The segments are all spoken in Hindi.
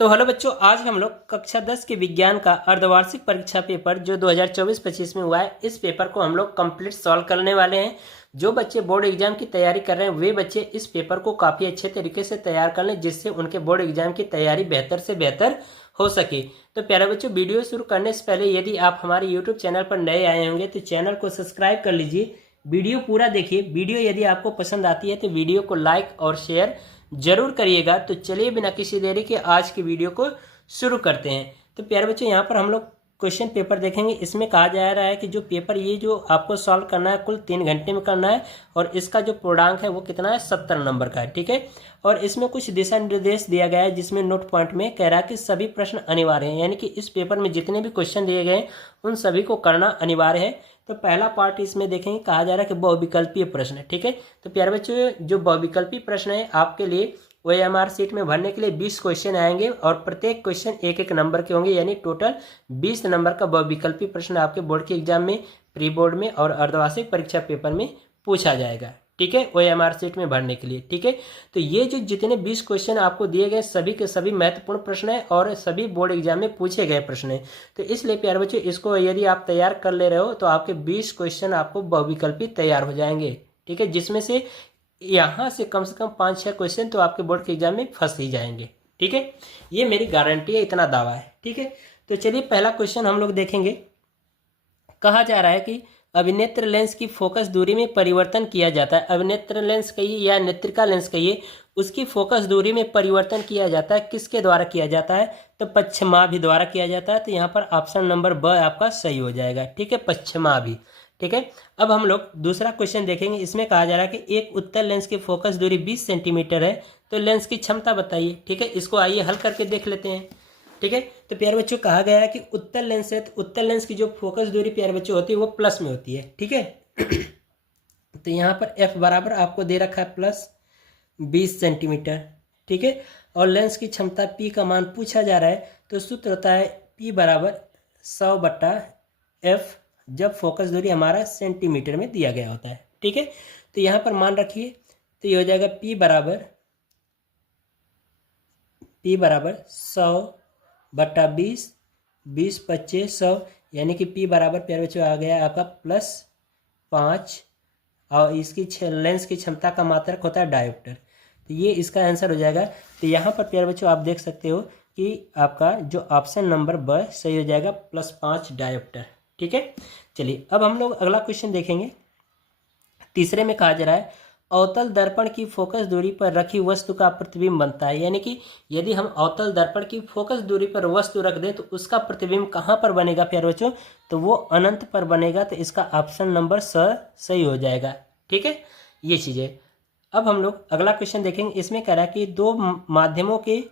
तो हेलो बच्चों, आज हम लोग कक्षा 10 के विज्ञान का अर्धवार्षिक परीक्षा पेपर जो 2024-25 में हुआ है, इस पेपर को हम लोग कंप्लीट सॉल्व करने वाले हैं। जो बच्चे बोर्ड एग्जाम की तैयारी कर रहे हैं वे बच्चे इस पेपर को काफ़ी अच्छे तरीके से तैयार कर लें, जिससे उनके बोर्ड एग्जाम की तैयारी बेहतर से बेहतर हो सके। तो प्यारे बच्चों, वीडियो शुरू करने से पहले यदि आप हमारे यूट्यूब चैनल पर नए आए होंगे तो चैनल को सब्सक्राइब कर लीजिए। वीडियो पूरा देखिए। वीडियो यदि आपको पसंद आती है तो वीडियो को लाइक और शेयर जरूर करिएगा। तो चलिए बिना किसी देरी के आज की वीडियो को शुरू करते हैं। तो प्यारे बच्चों, यहाँ पर हम लोग क्वेश्चन पेपर देखेंगे। इसमें कहा जा रहा है कि जो पेपर ये जो आपको सॉल्व करना है कुल 3 घंटे में करना है, और इसका जो पूर्णांक है वो कितना है, 70 नंबर का है। ठीक है। और इसमें कुछ दिशा निर्देश दिया गया है, जिसमें नोट पॉइंट में कह रहा है कि सभी प्रश्न अनिवार्य हैं, यानी कि इस पेपर में जितने भी क्वेश्चन दिए गए उन सभी को करना अनिवार्य है। तो पहला पार्ट इसमें देखेंगे, कहा जा रहा है कि बहुविकल्पीय प्रश्न है। ठीक है। तो प्यारे बच्चों, जो बहुविकल्पीय प्रश्न है आपके लिए OMR सीट में भरने के लिए 20 क्वेश्चन आएंगे, और प्रत्येक क्वेश्चन एक एक नंबर के होंगे, यानी टोटल 20 नंबर का बहुविकल्पीय प्रश्न आपके बोर्ड के एग्जाम में, प्री बोर्ड में और अर्धवार्षिक परीक्षा पेपर में पूछा जाएगा। ठीक है, OMR सीट में भरने के लिए। ठीक है। तो ये जो जितने 20 क्वेश्चन आपको दिए गए सभी के सभी महत्वपूर्ण प्रश्न है और सभी बोर्ड एग्जाम में पूछे गए प्रश्न है। तो इसलिए प्यारे बच्चों, इसको यदि आप तैयार कर ले रहे हो तो आपके 20 क्वेश्चन आपको बहुविकल्पी तैयार हो जाएंगे। ठीक है, जिसमें से यहाँ से कम 5-6 क्वेश्चन तो आपके बोर्ड के एग्जाम में फंस ही जाएंगे। ठीक है, ये मेरी गारंटी है, इतना दावा है। ठीक है। तो चलिए पहला क्वेश्चन हम लोग देखेंगे। कहा जा रहा है कि अभिनेत्र लेंस की फोकस दूरी में परिवर्तन किया जाता है। अभिनेत्र लेंस कहिए या नेत्रिका लेंस कहिए, उसकी फोकस दूरी में परिवर्तन किया जाता है। किसके द्वारा किया जाता है, तो पश्चिमाभि द्वारा किया जाता है। तो यहाँ पर ऑप्शन नंबर ब आपका सही हो जाएगा। ठीक है, पश्चिमाभि। ठीक है। अब हम लोग दूसरा क्वेश्चन देखेंगे। इसमें कहा जा रहा है कि एक उत्तल लेंस की फोकस दूरी 20 सेंटीमीटर है, तो लेंस की क्षमता बताइए। ठीक है, इसको आइए हल करके देख लेते हैं। ठीक है। तो प्यारे बच्चों, कहा गया है कि उत्तल लेंस है, तो उत्तल लेंस की जो फोकस दूरी प्यारे बच्चों होती है वो प्लस में होती है। ठीक है। तो यहाँ पर F बराबर आपको दे रखा है प्लस 20 सेंटीमीटर। ठीक है। और लेंस की क्षमता P का मान पूछा जा रहा है, तो सूत्र होता है P बराबर 100/F, जब फोकस दूरी हमारा सेंटीमीटर में दिया गया होता है। ठीक है। तो यहाँ पर मान रखिए, तो ये हो जाएगा P बराबर 100/20, 20 25 100, यानी कि P बराबर प्यारे बच्चों आ गया आपका +5, और इसकी लेंस की क्षमता का मात्रक होता है डायोप्टर। तो ये इसका आंसर हो जाएगा। तो यहाँ पर प्यारे बच्चों आप देख सकते हो कि आपका जो ऑप्शन नंबर ब सही हो जाएगा, +5 डायोप्टर। ठीक है। चलिए अब हम लोग अगला क्वेश्चन देखेंगे। तीसरे में कहा जा रहा है अवतल दर्पण की फोकस दूरी पर रखी वस्तु का प्रतिबिंब बनता है, यानी कि यदि हम अवतल दर्पण की फोकस दूरी पर वस्तु रख दें तो उसका प्रतिबिंब कहाँ पर बनेगा प्यारे बच्चों, तो वो अनंत पर बनेगा। तो इसका ऑप्शन नंबर सही हो जाएगा। ठीक है, ये चीज़ें। अब हम लोग अगला क्वेश्चन देखेंगे। इसमें कह रहा है कि दो माध्यमों के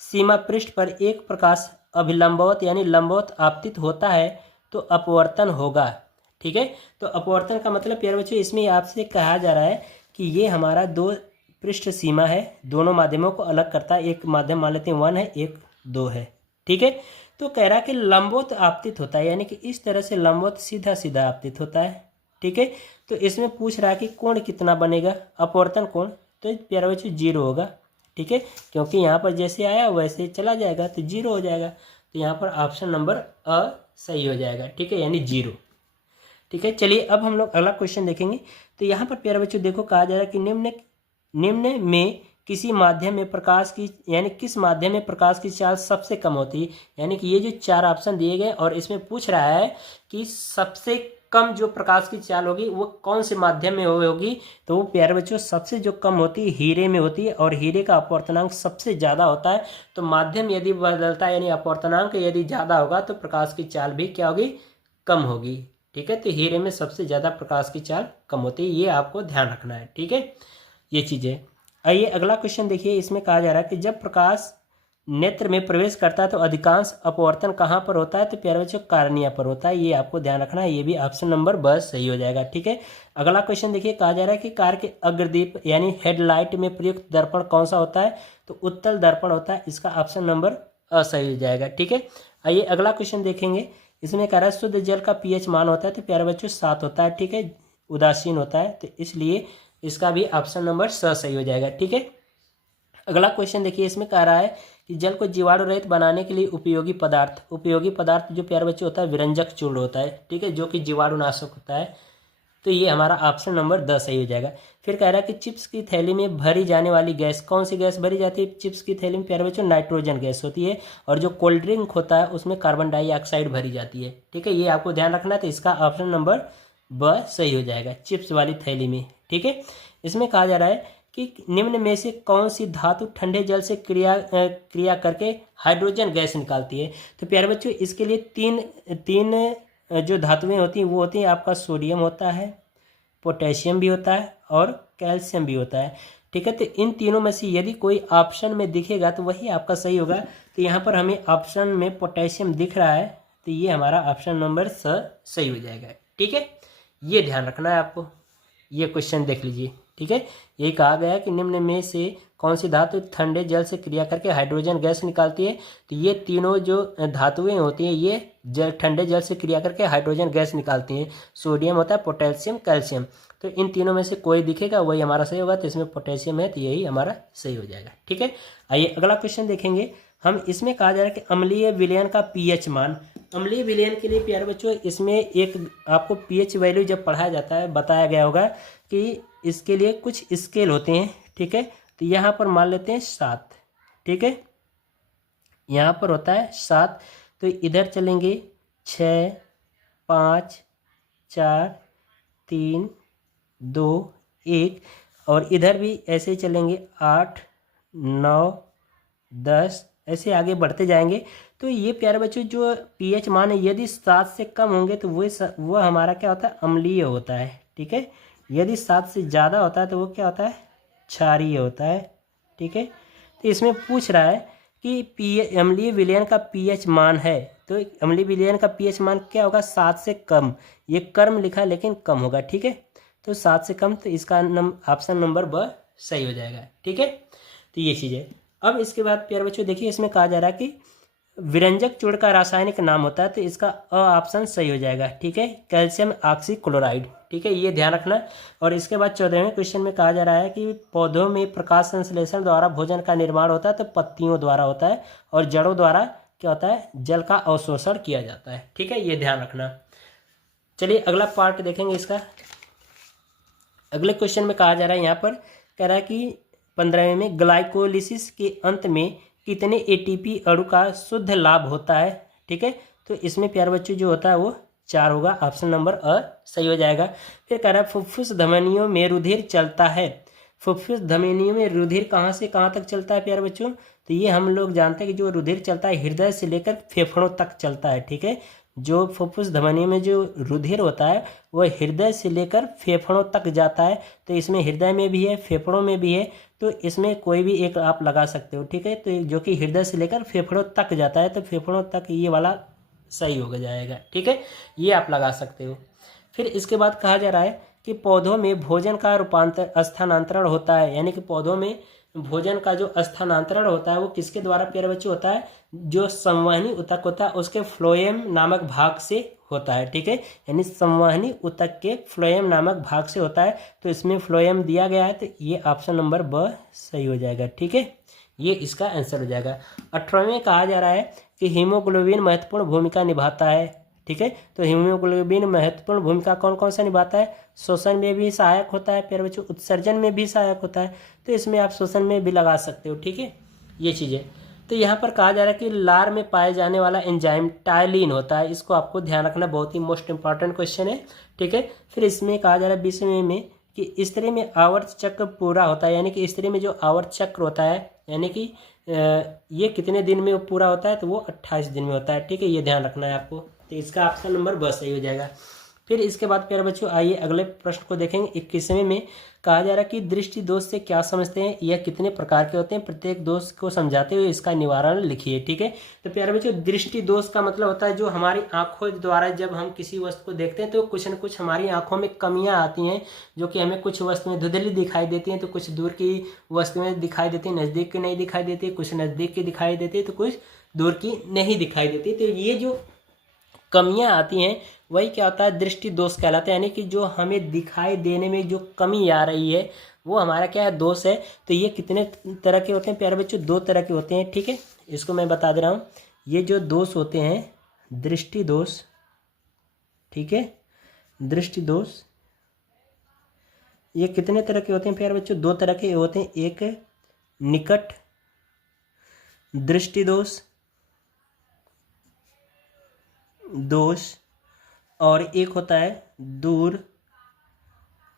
सीमा पृष्ठ पर एक प्रकाश अभिलंबवत यानी लंबवत आपतित होता है तो अपवर्तन होगा। ठीक है। तो अपवर्तन का मतलब प्यारे बच्चों, इसमें आपसे कहा जा रहा है कि ये हमारा 2 पृष्ठ सीमा है, दोनों माध्यमों को अलग करता है। एक माध्यम मान लेते हैं 1 है, एक 2 है। ठीक है। तो कह रहा है कि लंबवत आपतित होता है, यानी कि इस तरह से लंबवत सीधा सीधा आपतित होता है। ठीक है। तो इसमें पूछ रहा है कि कोण कितना बनेगा, अपवर्तन कोण, तो प्यारे बच्चों 0 होगा। ठीक है, क्योंकि यहाँ पर जैसे आया वैसे चला जाएगा, तो 0 हो जाएगा। तो यहाँ पर ऑप्शन नंबर अ सही हो जाएगा। ठीक है, यानी 0। ठीक है। चलिए अब हम लोग अगला क्वेश्चन देखेंगे। तो यहाँ पर प्यारे बच्चों देखो, कहा जा रहा है कि निम्न में किसी माध्यम में प्रकाश की यानी किस माध्यम में प्रकाश की चाल सबसे कम होती है, यानी कि ये जो 4 ऑप्शन दिए गए और इसमें पूछ रहा है कि सबसे कम जो प्रकाश की चाल होगी वो कौन से माध्यम में होगी। तो वो प्यारे बच्चों सबसे जो कम होती है हीरे में होती है, और हीरे का अपवर्तनांक सबसे ज़्यादा होता है। तो माध्यम यदि बदलता है यानी अपवर्तनांक यदि ज़्यादा होगा तो प्रकाश की चाल भी क्या होगी, कम होगी। ठीक है। तो हीरे में सबसे ज़्यादा प्रकाश की चाल कम होती है, ये आपको ध्यान रखना है। ठीक है, ये चीज़ें। आइए अगला क्वेश्चन देखिए। इसमें कहा जा रहा है कि जब प्रकाश नेत्र में प्रवेश करता है तो अधिकांश अपवर्तन कहाँ पर होता है, तो प्यारे बच्चों कार्निया पर होता है। ये आपको ध्यान रखना है, ये भी ऑप्शन नंबर ब सही हो जाएगा। ठीक है। अगला क्वेश्चन देखिए। कहा जा रहा है कि कार के अग्रदीप यानी हेडलाइट में प्रयुक्त दर्पण कौन सा होता है, तो उत्तल दर्पण होता है। इसका ऑप्शन नंबर अ सही हो जाएगा। ठीक है। आइए अगला क्वेश्चन देखेंगे। इसमें कह रहा है शुद्ध जल का pH मान होता है, तो प्यारे बच्चों 7 होता है। ठीक है, उदासीन होता है, तो इसलिए इसका भी ऑप्शन नंबर सही हो जाएगा। ठीक है। अगला क्वेश्चन देखिए। इसमें कह रहा है कि जल को जीवाणु रहित बनाने के लिए उपयोगी पदार्थ जो प्यारे बच्चे होता है विरंजक चूर्ण होता है, ठीक है, जो कि जीवाणुनाशक होता है। तो ये हमारा ऑप्शन नंबर 10 सही हो जाएगा। फिर कह रहा है कि चिप्स की थैली में भरी जाने वाली गैस, कौन सी गैस भरी जाती है चिप्स की थैली में प्यारे बच्चों? नाइट्रोजन गैस होती है। और जो कोल्ड ड्रिंक होता है उसमें कार्बन डाइऑक्साइड भरी जाती है, ठीक है, ये आपको ध्यान रखना है। तो इसका ऑप्शन नंबर ब सही हो जाएगा, चिप्स वाली थैली में, ठीक है। इसमें कहा जा रहा है कि निम्न में से कौन सी धातु ठंडे जल से क्रिया करके हाइड्रोजन गैस निकालती है? तो प्यारे बच्चों इसके लिए तीन जो धातुएं होती हैं वो होती हैं आपका सोडियम होता है, पोटेशियम भी होता है और कैल्शियम भी होता है, ठीक है। तो इन तीनों में से यदि कोई ऑप्शन में दिखेगा तो वही आपका सही होगा। तो यहाँ पर हमें ऑप्शन में पोटेशियम दिख रहा है, तो ये हमारा ऑप्शन नंबर सही हो जाएगा, ठीक है। ये ध्यान रखना है आपको, ये क्वेश्चन देख लीजिए, ठीक है। यही कहा गया है कि निम्न में से कौन सी धातु ठंडे जल से क्रिया करके हाइड्रोजन गैस निकालती है? तो ये तीनों जो धातुएं होती हैं ये ठंडे जल से क्रिया करके हाइड्रोजन गैस निकालती हैं। सोडियम होता है, पोटेशियम, कैल्शियम। तो इन तीनों में से कोई दिखेगा वही हमारा सही होगा। तो इसमें पोटेशियम है तो यही हमारा सही हो जाएगा, ठीक है। आइए अगला क्वेश्चन देखेंगे हम। इसमें कहा जा रहा है कि अम्लीय विलयन का पीएच मान। अम्लीय विलयन के लिए प्यारे बच्चों इसमें एक आपको पीएच वैल्यू जब पढ़ाया जाता है बताया गया होगा कि इसके लिए कुछ स्केल होते हैं, ठीक है। तो यहाँ पर मान लेते हैं 7, ठीक है, यहाँ पर होता है 7। तो इधर चलेंगे 6, 5, 4, 3, 2, 1 और इधर भी ऐसे ही चलेंगे 8, 9, 10 ऐसे आगे बढ़ते जाएंगे। तो ये प्यारे बच्चों जो पीएच मान है यदि 7 से कम होंगे तो वो हमारा क्या होता है? अम्लीय होता है, ठीक है। यदि 7 से ज़्यादा होता है तो वो क्या होता है? क्षारीय होता है, ठीक है। तो इसमें पूछ रहा है कि अम्लीय विलयन का पीएच मान है, तो अम्लीय विलयन का पीएच मान क्या होगा? 7 से कम। ये कर्म लिखा है लेकिन कम होगा, ठीक है। तो 7 से कम, तो इसका ऑप्शन नंबर ब सही हो जाएगा, ठीक है। तो ये चीज़ है। अब इसके बाद प्यारे बच्चों देखिए इसमें कहा जा रहा है कि विरंजक चूर्ण का रासायनिक नाम होता है, तो इसका अ ऑप्शन सही हो जाएगा, ठीक है, कैल्शियम ऑक्सीक्लोराइड, ठीक है, ये ध्यान रखना। और इसके बाद 14वें क्वेश्चन में कहा जा रहा है कि पौधों में प्रकाश संश्लेषण द्वारा भोजन का निर्माण होता है, तो पत्तियों द्वारा होता है, और जड़ों द्वारा क्या होता है? जल का अवशोषण किया जाता है, ठीक है, ये ध्यान रखना। चलिए अगला पार्ट देखेंगे इसका। अगले क्वेश्चन में कहा जा रहा है, यहाँ पर कह रहा है कि 15वें में ग्लाइकोलिसिस के अंत में कितने एटीपी अणु का शुद्ध लाभ होता है, ठीक है। तो इसमें प्यारे बच्चों जो होता है वो 4 होगा, ऑप्शन नंबर अ सही हो जाएगा। फिर कह रहा है फुफ्फुस धमनियों में रुधिर चलता है। फुफ्फुस धमनियों में रुधिर कहाँ से कहाँ तक चलता है प्यारे बच्चों? तो ये हम लोग जानते हैं कि जो रुधिर चलता है हृदय से लेकर फेफड़ों तक चलता है, ठीक है। जो फुफ्फुस धमनी में जो रुधिर होता है वह हृदय से लेकर फेफड़ों तक जाता है। तो इसमें हृदय में भी है, फेफड़ों में भी है, तो इसमें कोई भी एक आप लगा सकते हो, ठीक है। तो जो कि हृदय से लेकर फेफड़ों तक जाता है, तो फेफड़ों तक ये वाला सही हो जाएगा, ठीक है, ये आप लगा सकते हो। फिर इसके बाद कहा जा रहा है कि पौधों में भोजन का स्थानांतरण होता है, यानी कि पौधों में भोजन का जो स्थानांतरण होता है वो किसके द्वारा प्यारे बच्चे होता है? जो संवहनी ऊतक होता है उसके फ्लोएम नामक भाग से होता है, ठीक है, यानी संवहनी ऊतक के फ्लोएम नामक भाग से होता है। तो इसमें फ्लोएम दिया गया है, तो ये ऑप्शन नंबर ब सही हो जाएगा, ठीक है, ये इसका आंसर हो जाएगा। 18वें कहा जा रहा है कि हीमोग्लोबिन महत्वपूर्ण भूमिका निभाता है, ठीक है। तो हीमोग्लोबिन महत्वपूर्ण भूमिका कौन कौन सा निभाता है? शोषण में भी सहायक होता है प्यारे बच्चों, उत्सर्जन में भी सहायक होता है, तो इसमें आप शोषण में भी लगा सकते हो, ठीक है, ये चीज़ें। तो यहाँ पर कहा जा रहा है कि लार में पाए जाने वाला एंजाइम टायलिन होता है, इसको आपको ध्यान रखना, बहुत ही मोस्ट इंपॉर्टेंट क्वेश्चन है, ठीक है। फिर इसमें कहा जा रहा है 20वें में कि स्त्री में आवर्त चक्र पूरा होता है, यानी कि स्त्री में जो आवर्त चक्र होता है यानी कि ये कितने दिन में पूरा होता है? तो वो 28 दिन में होता है, ठीक है, ये ध्यान रखना है आपको। तो इसका ऑप्शन नंबर ब सही हो जाएगा। फिर इसके बाद प्यारे बच्चों आइए अगले प्रश्न को देखेंगे। 21वें में कहा जा रहा है कि दृष्टि दोष से क्या समझते हैं, यह कितने प्रकार के होते हैं, प्रत्येक दोष को समझाते हुए इसका निवारण लिखिए, ठीक है। तो प्यारे बच्चों दृष्टि दोष का मतलब होता है जो हमारी आंखों द्वारा जब हम किसी वस्तु को देखते हैं तो कुछ न कुछ हमारी आंखों में कमियां आती हैं, जो कि हमें कुछ वस्तुएं धुंधली दिखाई देती हैं, तो कुछ दूर की वस्तुएं दिखाई देती हैं, नज़दीक की नहीं दिखाई देती, कुछ नज़दीक की दिखाई देती है तो कुछ दूर की नहीं दिखाई देती। तो ये जो कमियां आती हैं वही क्या होता है? दृष्टि दोष कहलाता है, यानी कि जो हमें दिखाई देने में जो कमी आ रही है वो हमारा क्या है? दोष है। तो ये कितने तरह के होते हैं प्यारे बच्चों? 2 तरह के होते हैं, ठीक है, इसको मैं बता दे रहा हूँ। ये जो दोष होते हैं दृष्टि दोष, ठीक है, दृष्टि दोष ये कितने तरह के होते हैं प्यारे बच्चों? 2 तरह के होते हैं। एक निकट दृष्टि दोष और एक होता है दूर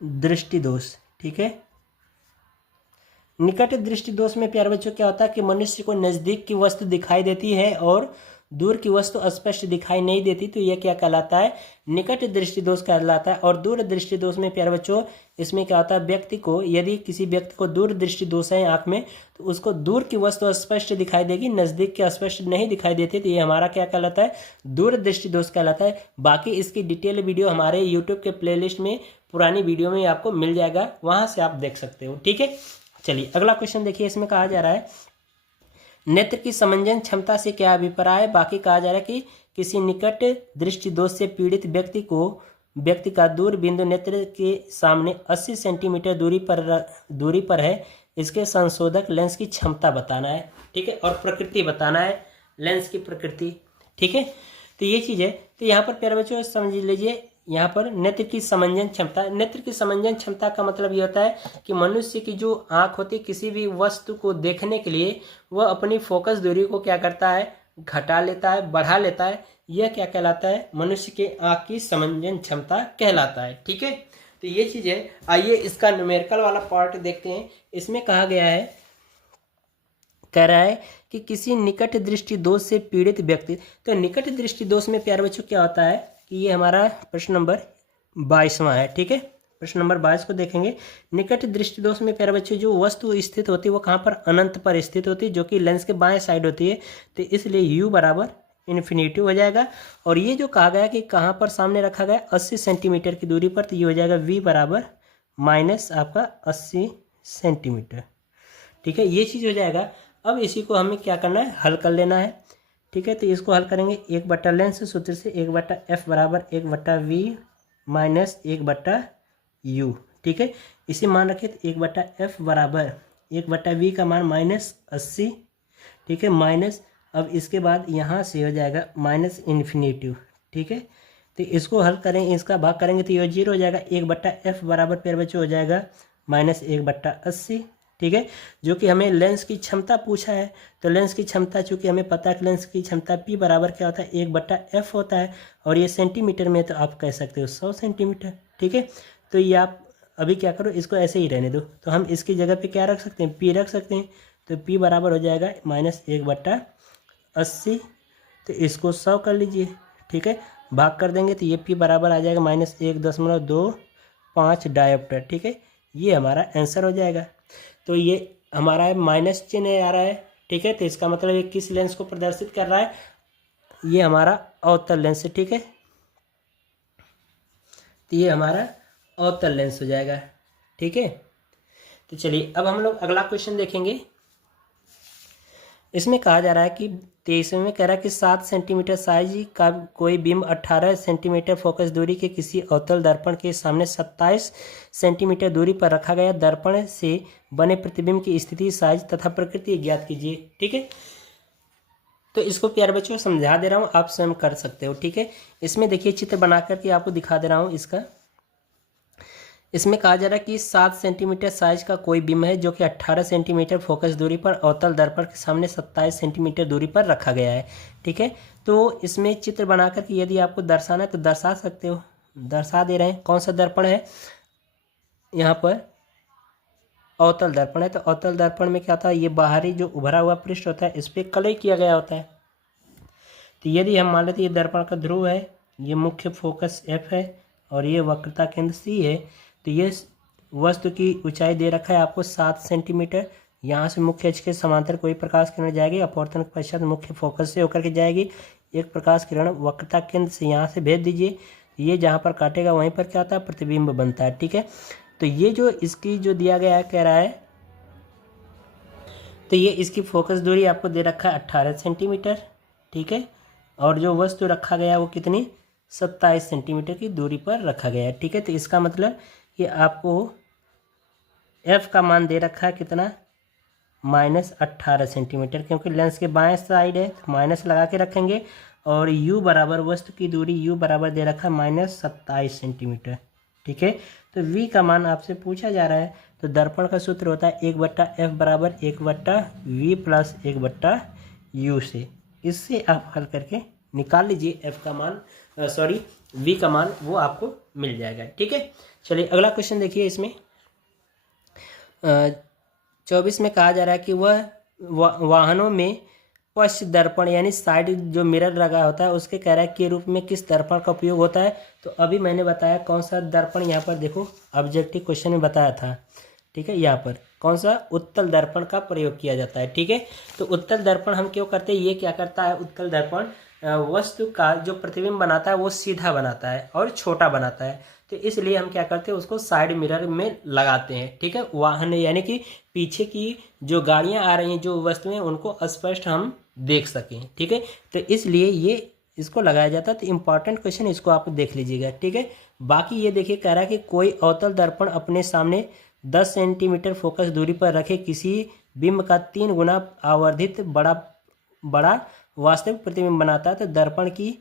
दृष्टि दोष, ठीक है। निकट दृष्टि दोष में प्यारे बच्चों क्या होता है कि मनुष्य को नज़दीक की वस्तु दिखाई देती है और दूर की वस्तु स्पष्ट दिखाई नहीं देती, तो यह क्या कहलाता है? निकट दृष्टि दोष कहलाता है। और दूर दृष्टि दोष में प्यारे बच्चों इसमें क्या होता है, व्यक्ति को, यदि किसी व्यक्ति को दूर दृष्टि दोष है आँख में, तो उसको दूर की वस्तु स्पष्ट दिखाई देगी, नज़दीक की स्पष्ट नहीं दिखाई देती, तो ये हमारा क्या कहलाता है? दूर दृष्टि दोष कहलाता है। बाकी इसकी डिटेल वीडियो हमारे यूट्यूब के प्लेलिस्ट में पुरानी वीडियो में आपको मिल जाएगा, वहाँ से आप देख सकते हो, ठीक है। चलिए अगला क्वेश्चन देखिए। इसमें कहा जा रहा है नेत्र की समंजन क्षमता से क्या अभिप्राय है? बाकी कहा जा रहा है कि किसी निकट दृष्टि दोष से पीड़ित व्यक्ति का दूर बिंदु नेत्र के सामने 80 सेंटीमीटर दूरी पर है। इसके संशोधक लेंस की क्षमता बताना है, ठीक है, और प्रकृति बताना है, लेंस की प्रकृति, ठीक है। तो ये चीज़ है। तो यहाँ पर प्यारे बच्चों समझ लीजिए, यहाँ पर नेत्र की समंजन क्षमता, नेत्र की समंजन क्षमता का मतलब ये होता है कि मनुष्य की जो आँख होती है किसी भी वस्तु को देखने के लिए वह अपनी फोकस दूरी को क्या करता है? घटा लेता है, बढ़ा लेता है। यह क्या कहलाता है? मनुष्य के आँख की समंजन क्षमता कहलाता है, ठीक है। तो ये चीज़ है। आइए इसका न्यूमेरिकल वाला पार्ट देखते हैं। इसमें कहा गया है, कह रहा है कि किसी निकट दृष्टि दोष से पीड़ित व्यक्ति, तो निकट दृष्टि दोष में प्यारे बच्चों क्या होता है कि ये हमारा प्रश्न नंबर 22वां है, ठीक है। प्रश्न नंबर 22 को देखेंगे। निकट दृष्टि दोष में प्यारे बच्चों जो वस्तु स्थित होती है वो कहाँ पर? अनंत पर स्थित होती है, जो कि लेंस के बाएं साइड होती है, तो इसलिए यू बराबर इन्फिनिटी हो जाएगा। और ये जो कहा गया कि कहाँ पर सामने रखा गया 80 सेंटीमीटर की दूरी पर, तो ये हो जाएगा वी बराबर माइनस आपका 80 सेंटीमीटर, ठीक है, ये चीज़ हो जाएगा। अब इसी को हमें क्या करना है? हल कर लेना है, ठीक है। तो इसको हल करेंगे 1 लेंस सूत्र से, 1/f बराबर 1/v माइनस 1/u, ठीक है। इसे मान रखें तो 1/f बराबर 1/v का मान -80, ठीक है, माइनस, अब इसके बाद यहाँ से हो जाएगा माइनस इन्फिनिटी, ठीक है। तो इसको हल करें, इसका भाग करेंगे तो ये 0 हो जाएगा। 1/f बराबर प्यारे बच्चों हो जाएगा -1/80, ठीक है, जो कि हमें लेंस की क्षमता पूछा है। तो लेंस की क्षमता चूँकि हमें पता है कि लेंस की क्षमता P बराबर क्या होता है? 1/f होता है, और ये सेंटीमीटर में तो आप कह सकते हो 100 सेंटीमीटर, ठीक है। तो ये आप अभी क्या करो, इसको ऐसे ही रहने दो। तो हम इसकी जगह पे क्या रख सकते हैं? P रख सकते हैं। तो P बराबर हो जाएगा -1/80, तो इसको 100 कर लीजिए, ठीक है, भाग कर देंगे तो ये P बराबर आ जाएगा -1.25 डायोप्टर, ठीक है। ये हमारा आंसर हो जाएगा। तो ये हमारा माइनस चिन्ह आ रहा है, ठीक है। तो इसका मतलब ये किस लेंस को प्रदर्शित कर रहा है? ये हमारा अवतल लेंस है, ठीक है। तो ये हमारा अवतल लेंस हो जाएगा, ठीक है। तो चलिए अब हम लोग अगला क्वेश्चन देखेंगे। इसमें कहा जा रहा है कि 23वें में कह रहा है कि 7 सेंटीमीटर साइज का कोई बिंब 18 सेंटीमीटर फोकस दूरी के किसी अवतल दर्पण के सामने 27 सेंटीमीटर दूरी पर रखा गया। दर्पण से बने प्रतिबिंब की स्थिति, साइज तथा प्रकृति ज्ञात कीजिए, ठीक है। तो इसको प्यारे बच्चों समझा दे रहा हूँ, आप स्वयं कर सकते हो, ठीक है। इसमें देखिए चित्र बना करके आपको दिखा दे रहा हूँ इसका। इसमें कहा जा रहा है कि 7 सेंटीमीटर साइज का कोई बिंब है जो कि 18 सेंटीमीटर फोकस दूरी पर अवतल दर्पण के सामने 27 सेंटीमीटर दूरी पर रखा गया है, ठीक है। तो इसमें चित्र बना करके यदि आपको दर्शाना है तो दर्शा सकते हो, दर्शा दे रहे हैं। कौन सा दर्पण है? यहाँ पर अवतल दर्पण है। तो अवतल दर्पण में क्या होता है? ये बाहरी जो उभरा हुआ पृष्ठ होता है इस पर कलई किया गया होता है। तो यदि हम मान लेते ये दर्पण का ध्रुव है, ये मुख्य फोकस F है और ये वक्रता केंद्र C है, तो ये वस्तु की ऊंचाई दे रखा है आपको 7 सेंटीमीटर। यहाँ से मुख्य अक्ष के समांतर कोई प्रकाश किरण जाएगी, अपवर्तन के पश्चात मुख्य फोकस से होकर के जाएगी। एक प्रकाश किरण वक्रता केंद्र से यहाँ से भेज दीजिए, ये जहाँ पर काटेगा वहीं पर क्या होता है? प्रतिबिंब बनता है, ठीक है। तो ये जो इसकी जो दिया गया है कह रहा है, तो ये इसकी फोकस दूरी आपको दे रखा है 18 सेंटीमीटर, ठीक है। और जो वस्तु रखा गया है वो कितनी? 27 सेंटीमीटर की दूरी पर रखा गया है, ठीक है। तो इसका मतलब कि आपको F का मान दे रखा है कितना? -18 सेंटीमीटर, क्योंकि लेंस के बाएं साइड है तो माइनस लगा के रखेंगे। और u बराबर वस्तु की दूरी u बराबर दे रखा है -27 सेंटीमीटर। ठीक है, तो v का मान आपसे पूछा जा रहा है, तो दर्पण का सूत्र होता है 1/f बराबर 1/v प्लस 1/u से। इससे आप हल करके निकाल लीजिए f का मान, v का मान, वो आपको मिल जाएगा। ठीक है, चलिए अगला क्वेश्चन देखिए। इसमें 24 में कहा जा रहा है कि वह वाहनों में पश्च दर्पण यानी साइड जो मिरर लगा होता है उसके कह रहा है के रूप में किस दर्पण का उपयोग होता है। तो अभी मैंने बताया कौन सा दर्पण, यहाँ पर देखो ऑब्जेक्टिव क्वेश्चन में बताया था। ठीक है, यहाँ पर कौन सा उत्तल दर्पण का प्रयोग किया जाता है। ठीक है, तो उत्तल दर्पण हम क्यों करते हैं, ये क्या करता है उत्तल दर्पण, वस्तु का जो प्रतिबिंब बनाता है वो सीधा बनाता है और छोटा बनाता है, तो इसलिए हम क्या करते हैं उसको साइड मिरर में लगाते हैं। ठीक है, वाहन यानी कि पीछे की जो गाड़ियां आ रही हैं, जो वस्तुएं, उनको स्पष्ट हम देख सकें। ठीक है, तो इसलिए ये इसको लगाया जाता है। तो इम्पॉर्टेंट क्वेश्चन, इसको आप देख लीजिएगा। ठीक है, बाकी ये देखिए कह रहा है कि कोई अवतल दर्पण अपने सामने 10 सेंटीमीटर फोकस दूरी पर रखे किसी बिंब का 3 गुना आवर्धित बड़ा वास्तविक प्रतिबिंब बनाता है, तो दर्पण की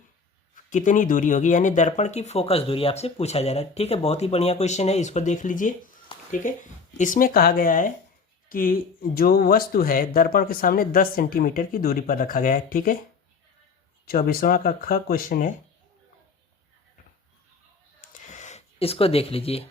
कितनी दूरी होगी, यानी दर्पण की फोकस दूरी आपसे पूछा जा रहा है। ठीक है, बहुत ही बढ़िया क्वेश्चन है, इसको देख लीजिए। ठीक है, इसमें कहा गया है कि जो वस्तु है दर्पण के सामने 10 सेंटीमीटर की दूरी पर रखा गया है। ठीक है, 24वां का ख क्वेश्चन है, इसको देख लीजिए।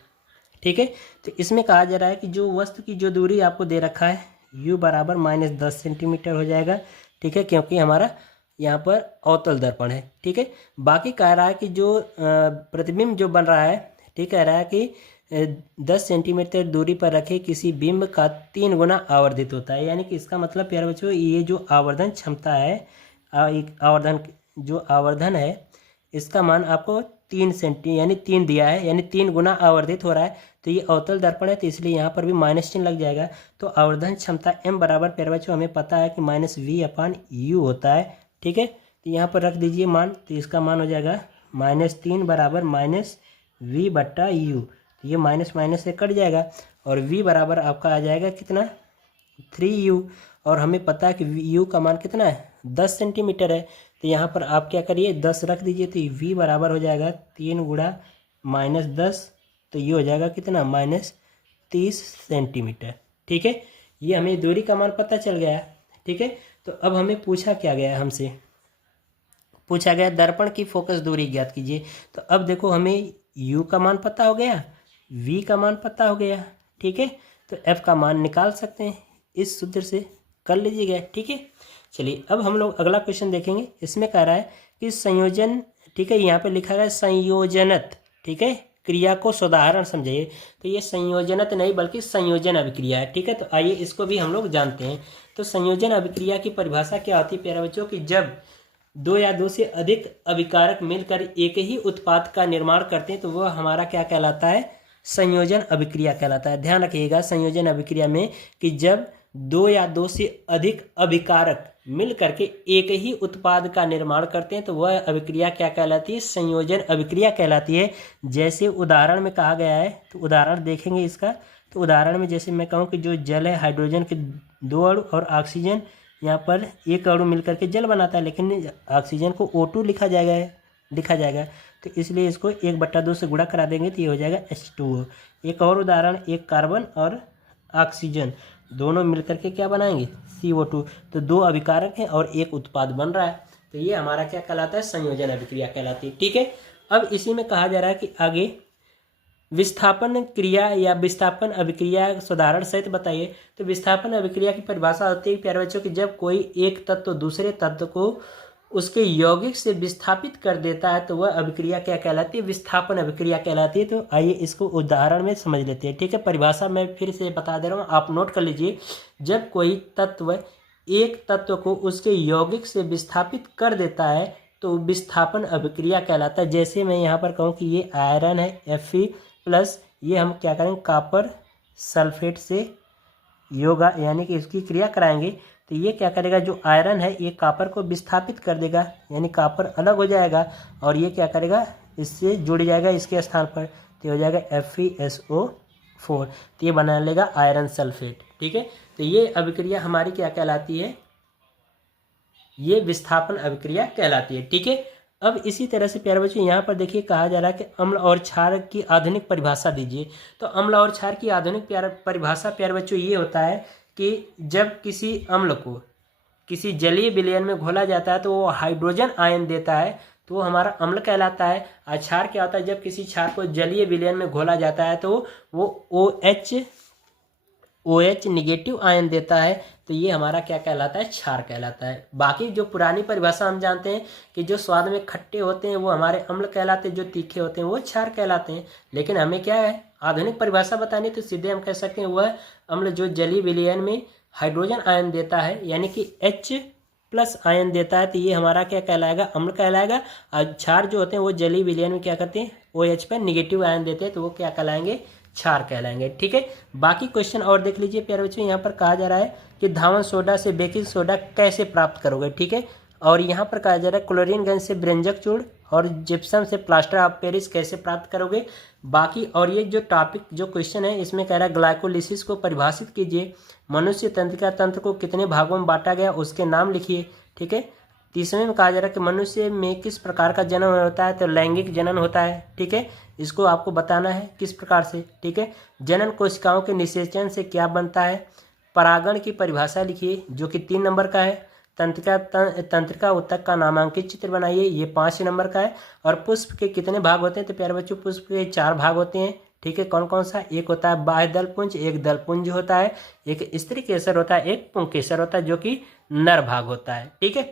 ठीक है, तो इसमें कहा जा रहा है कि जो वस्तु की जो दूरी आपको दे रखा है u बराबर -10 सेंटीमीटर हो जाएगा। ठीक है, क्योंकि हमारा यहाँ पर अवतल दर्पण है। ठीक है, बाकी कह रहा है कि जो प्रतिबिंब जो बन रहा है, ठीक, कह रहा है कि 10 सेंटीमीटर दूरी पर रखे किसी बिंब का 3 गुना आवर्धित होता है। यानी कि इसका मतलब प्यारे बच्चों, ये जो आवर्धन क्षमता है, आवर्धन है, इसका मान आपको 3 सेंटी यानी 3 दिया है, यानी 3 गुना आवर्धित हो रहा है। तो ये अवतल दर्पण है, तो इसलिए यहाँ पर भी माइनस चिन्ह लग जाएगा। तो आवर्धन क्षमता m बराबर प्यारे बच्चों हमें पता है कि -v/u होता है। ठीक है, तो यहाँ पर रख दीजिए मान, तो इसका मान हो जाएगा -3 बराबर -v/u। तो ये माइनस माइनस से कट जाएगा और v बराबर आपका आ जाएगा कितना, 3u। और हमें पता है कि u का मान कितना है, 10 सेंटीमीटर है। तो यहाँ पर आप क्या करिए, 10 रख दीजिए, तो v बराबर हो जाएगा 3 गुणा -10, तो ये हो जाएगा कितना, -30 सेंटीमीटर। ठीक है, ये हमें दूरी का मान पता चल गया। ठीक है, तो अब हमें पूछा क्या गया, हमसे पूछा गया दर्पण की फोकस दूरी ज्ञात कीजिए। तो अब देखो हमें u का मान पता हो गया, v का मान पता हो गया। ठीक है, तो f का मान निकाल सकते हैं, इस सूत्र से कर लीजिएगा। ठीक है, चलिए अब हम लोग अगला क्वेश्चन देखेंगे। इसमें कह रहा है कि संयोजन, ठीक है, यहाँ पे लिखा गया संयोजनत, ठीक है, क्रिया को सोदाहरण समझिए। तो ये संयोजनत नहीं बल्कि संयोजन अभिक्रिया है। ठीक है, तो आइए इसको भी हम लोग जानते हैं। तो संयोजन अभिक्रिया की परिभाषा क्या होती है प्यारे बच्चों, कि जब 2 या 2 से अधिक अभिकारक मिलकर एक ही उत्पाद का निर्माण करते हैं तो वह हमारा क्या कहलाता है, संयोजन अभिक्रिया कहलाता है। ध्यान रखिएगा संयोजन अभिक्रिया में कि जब 2 या 2 से अधिक अभिकारक मिल करके एक ही उत्पाद का निर्माण करते हैं तो वह अभिक्रिया क्या कहलाती है, संयोजन अभिक्रिया कहलाती है। जैसे उदाहरण में कहा गया है, तो उदाहरण देखेंगे इसका। तो उदाहरण में जैसे मैं कहूँ कि जो जल है, हाइड्रोजन के 2 अणु और ऑक्सीजन, यहाँ पर एक अणु मिलकर के जल बनाता है, लेकिन ऑक्सीजन को O2 लिखा जाएगा। तो इसलिए इसको 1/2 से गुणा करा देंगे तो ये हो जाएगा H2O। एक और उदाहरण, एक कार्बन और ऑक्सीजन दोनों मिलकर के क्या बनाएंगे, CO2। तो 2 अभिकारक हैं और एक उत्पाद बन रहा है, तो ये हमारा क्या कहलाता है, संयोजन अभिक्रिया कहलाती है। ठीक है, अब इसी में कहा जा रहा है कि आगे विस्थापन क्रिया या विस्थापन अभिक्रिया उदाहरण सहित बताइए। तो विस्थापन अभिक्रिया की परिभाषा होती है प्यारे बच्चों कि जब कोई एक तत्व दूसरे तत्व को उसके यौगिक से विस्थापित कर देता है तो वह अभिक्रिया क्या कहलाती है, विस्थापन अभिक्रिया कहलाती है। तो आइए इसको उदाहरण में समझ लेते हैं। ठीक है, परिभाषा मैं फिर से बता दे रहा हूँ, आप नोट कर लीजिए। जब कोई तत्व एक तत्व को उसके यौगिक से विस्थापित कर देता है तो विस्थापन अभिक्रिया कहलाता है। जैसे मैं यहाँ पर कहूँ कि ये आयरन है Fe प्लस, ये हम क्या करेंगे, कॉपर सल्फेट से योगा यानी कि इसकी क्रिया कराएंगे तो ये क्या करेगा, जो आयरन है ये कॉपर को विस्थापित कर देगा, यानी कॉपर अलग हो जाएगा और ये क्या करेगा, इससे जुड़ जाएगा इसके स्थान पर, तो हो जाएगा FeSO4। 4, तो ये बना लेगा आयरन सल्फेट। ठीक है, तो ये अभिक्रिया हमारी क्या कहलाती है, ये विस्थापन अभिक्रिया कहलाती है। ठीक है, अब इसी तरह से प्यारे बच्चों यहाँ पर देखिए कहा जा रहा है कि अम्ल और क्षार की आधुनिक परिभाषा दीजिए। तो अम्ल और क्षार की आधुनिक परिभाषा प्यारे बच्चों ये होता है कि जब किसी अम्ल को किसी जलीय विलयन में घोला जाता है तो वो हाइड्रोजन आयन देता है, तो वो हमारा अम्ल कहलाता है। और क्षार क्या होता है, जब किसी क्षार को जलीय विलयन में घोला जाता है तो वो OH निगेटिव आयन देता है, तो ये हमारा क्या कहलाता है, क्षार कहलाता है। बाकी जो पुरानी परिभाषा हम जानते हैं कि जो स्वाद में खट्टे होते हैं वो हमारे अम्ल कहलाते हैं, जो तीखे होते हैं वो क्षार कहलाते हैं। लेकिन हमें क्या है, आधुनिक परिभाषा बतानी, तो सीधे हम कह सकते हैं वह अम्ल जो जलीय विलयन में हाइड्रोजन आयन देता है, यानी कि H+ आयन देता है, तो ये हमारा क्या कहलाएगा, अम्ल कहलाएगा। और क्षार जो होते हैं वो जलीय विलयन में क्या करते हैं, OH पर निगेटिव आयन देते हैं, तो वो क्या कहलाएंगे, क्षार कहलाएंगे। ठीक है, बाकी क्वेश्चन और देख लीजिए प्यारे बच्चों। यहाँ पर कहा जा रहा है कि धावन सोडा से बेकिंग सोडा कैसे प्राप्त करोगे। ठीक है, और यहाँ पर कहा जा रहा है क्लोरीन गैस से व्यंजक चूर्ण और जिप्सम से प्लास्टर ऑफ पेरिस कैसे प्राप्त करोगे। बाकी और ये जो टॉपिक जो क्वेश्चन है इसमें कह रहा है ग्लाइकोलिसिस को परिभाषित कीजिए, मनुष्य तंत्रिका तंत्र को कितने भागों में बांटा गया उसके नाम लिखिए। ठीक है, तीसरे में कहा जा रहा है कि मनुष्य में किस प्रकार का जन्म होता है, तो लैंगिक जनन होता है। ठीक है, इसको आपको बताना है किस प्रकार से। ठीक है, जनन कोशिकाओं के निषेचन से क्या बनता है, परागण की परिभाषा लिखिए जो कि 3 नंबर का है। तंत्रिका ऊतक का नामांकित चित्र बनाइए, ये 5 नंबर का है। और पुष्प के कितने भाग होते हैं, तो प्यारे बच्चों पुष्प के 4 भाग होते हैं। ठीक है, कौन कौन सा, एक होता है बाह्य दलपुंज, एक दलपुंज होता है, एक स्त्री केसर होता है, एक पुंकेसर होता है जो कि नर भाग होता है। ठीक है,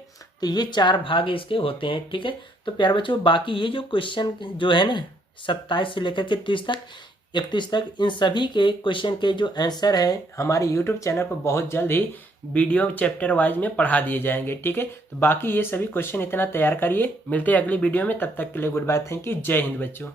तो ये 4 भाग इसके होते हैं। ठीक है, तो प्यारे बच्चों बाकी ये जो क्वेश्चन जो है ना 27 से लेकर के 31 तक इन सभी के क्वेश्चन के जो आंसर है हमारे यूट्यूब चैनल पर बहुत जल्द ही वीडियो चैप्टर वाइज में पढ़ा दिए जाएंगे। ठीक है, तो बाकी ये सभी क्वेश्चन इतना तैयार करिए, मिलते हैं अगली वीडियो में, तब तक के लिए गुड बाय, थैंक यू, जय हिंद बच्चों।